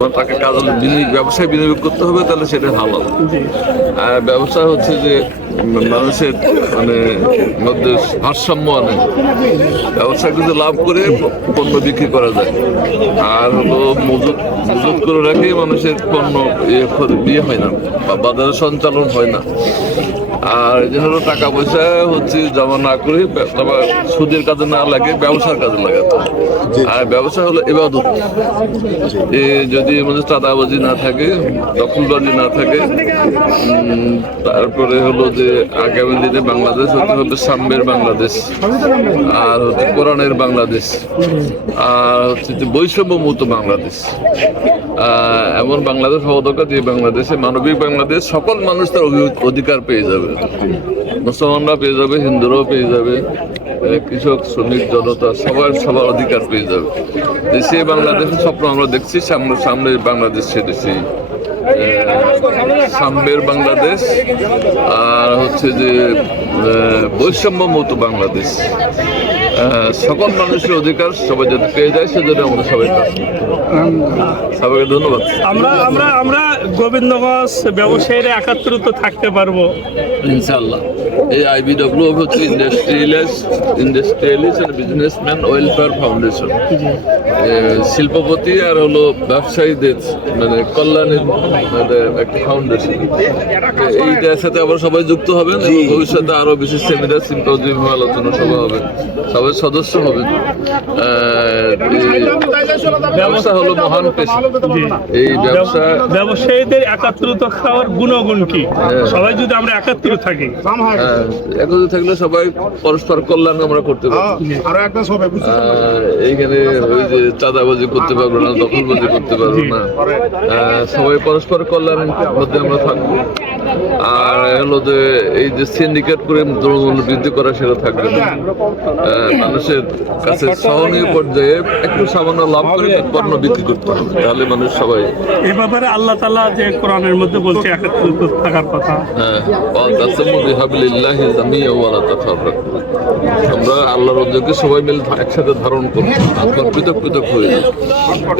তাকে কাজে ব্যবসায় বিনিয়োগ করতে হবে, তাহলে সেটা হালাল। আর ব্যবসা হচ্ছে যে মানুষের মানে মধ্যে ভারসাম্য আনে। ব্যবসা কিন্তু লাভ করে পণ্য বিক্রি করা যায়, আর হলো মজুত করে রাখে মানুষের পণ্য ইয়ে হয় না বা বাজারে সঞ্চালন হয় না। আর এই জন্য টাকা পয়সা হচ্ছে জমা না করে সুদের কাজে না লাগে, ব্যবসার কাজে লাগাতে। আর ব্যবসা হলো ইবাদত। যদি আমাদের চাঁদাবাজি না থাকে, দখলবাজি না থাকে, তারপরে হলো যে আগামী দিনে বাংলাদেশ হতে হবে সাম্যের বাংলাদেশ, আর হচ্ছে কোরআনের বাংলাদেশ, আর হচ্ছে যে বৈষম্যমুক্ত বাংলাদেশ। এমন বাংলাদেশ হওয়া দরকার যে বাংলাদেশে মানবিক বাংলাদেশ, সকল মানুষ তার অধিকার পেয়ে যাবে। মুসলমানরা পেয়ে যাবে, হিন্দুরাও পেয়ে যাবে, কৃষক, শ্রমিক, জনতা সবার অধিকার পেয়ে যাবে। সে বাংলাদেশের স্বপ্ন আমরা দেখছি, সামনে বাংলাদেশ সেদেশে সাম্যের বাংলাদেশ, আর হচ্ছে যে বৈষম্যমুক্ত বাংলাদেশ। সকল মানুষের অধিকার সবাই যাতে পেয়ে যায়, সেজন্য আমাদের সবাই কাজ করতে হবে। সবাইকে ধন্যবাদ। আমরা গোবিন্দগঞ্জ ব্যবসায়ীরা একাত্রিত থাকতে পারবো ইনশাআল্লাহ। এই IBW হচ্ছে industrialist and businessman welfare foundation. শিল্পপতি আর হলো ব্যবসায়ীদের মানে কল্যাণের একটা ফাউন্ডেশন। এইটার সাথে আবার সবাই যুক্ত হবেন এবং ভবিষ্যতে আরো বেশি সেমিনার, সিম্পোজিয়াম, আলোচনা সভা হবে, সবাই সদস্য হবেন। ব্যবসা হলো মহান পেশা। এই ব্যবসায়ীদের একাত্রিত খাওয়ার গুণগুণ কি? সবাই যদি আমরা একাত্রিত থাকি, একত্রিত থাকলে সবাই পরস্পর কল্যাণ আমরা করতে পারবো। এইখানে ওই যে চাঁদাবাজি করতে পারবো না, দখলবাজি করতে পারবো না, সবাই পরস্পর কল্যাণের মধ্যে আমরা থাকবো। আর হলো যে এই যে সিন্ডিকেট করে দ্রব্যমূল্য বৃদ্ধি করা, সেটা থাকবে না। মানুষের কাছে সহনীয় পর্যায়ে একটু সামান্য লাভ করে পণ্য বিক্রি করতে হবে, তাহলে মানুষ সবাই। এ ব্যাপারে আল্লাহ তাআলা যে কোরআনের মধ্যে বলছে একাত্রিত থাকার কথা, আমরা আল্লাহর রজ্জুকে সবাই মিলে একসাথে ধারণ করবো, পৃথক পৃথক হয়ে।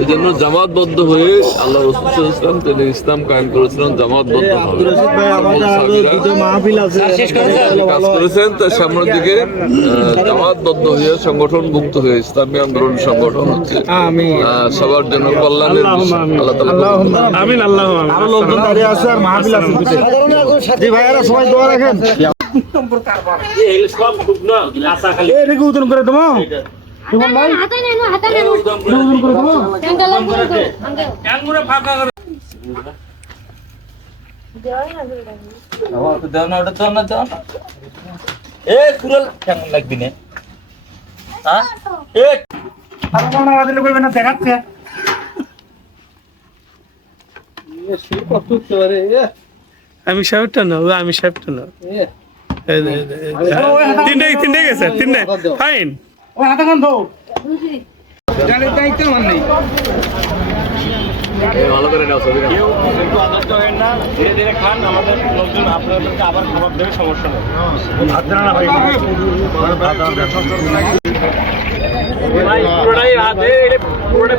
এই জন্য জামাতবদ্ধ হয়ে আল্লাহ রাসূল ইসলাম তিনি ইসলাম কায়েম করেছিলেন জামাতবদ্ধ ভাবে। কাজ করেছেন, তার সামনের দিকে জামাতবদ্ধ হয়ে সংগঠনভুক্ত হয়ে ইসলামী আন্দোলন সংগঠন হচ্ছে সবার জন্য কল্যাণের বিষয়। আল্লাহ তাআলা আমিন। আল্লাহ আরো লোকজন দাঁড়িয়ে আছে আর মাহফিল আছে পিছে। জি ভাইয়ারা সবাই দোয়া রাখেন। এই সব খুব না আশা খালি এই রেগে উদন করে দেবো। তোমার ভাই হাতে নেন উদন করে দেবো। ক্যাঙ্গালা করে দাও, ক্যাঙ্গুরে ফাঁকা করে দেওয়া না বলে দাও। তো দাও না, ওটা দাও না, দাও না। এ কুরল কেমন লাগবি না? হ্যাঁ এ আর কোন আওয়াজ করবে না, দেখাচ্ছে আমি সাহেবটা না, আমি সাহেবটা না। তিনটে গেছে, তিনটে ফাইন। ও হাতে কান দাও, জানি তাই তো মান নেই। ভালো করে নাও, ছবি নাও। কিন্তু আদর্শ হয় না, ধীরে ধীরে খান। আমাদের লোকজন আপনাদেরকে আবার খবর দেবে, সমস্যা নেই। হাত না ভাই, পুরোটাই হাতে, পুরোটাই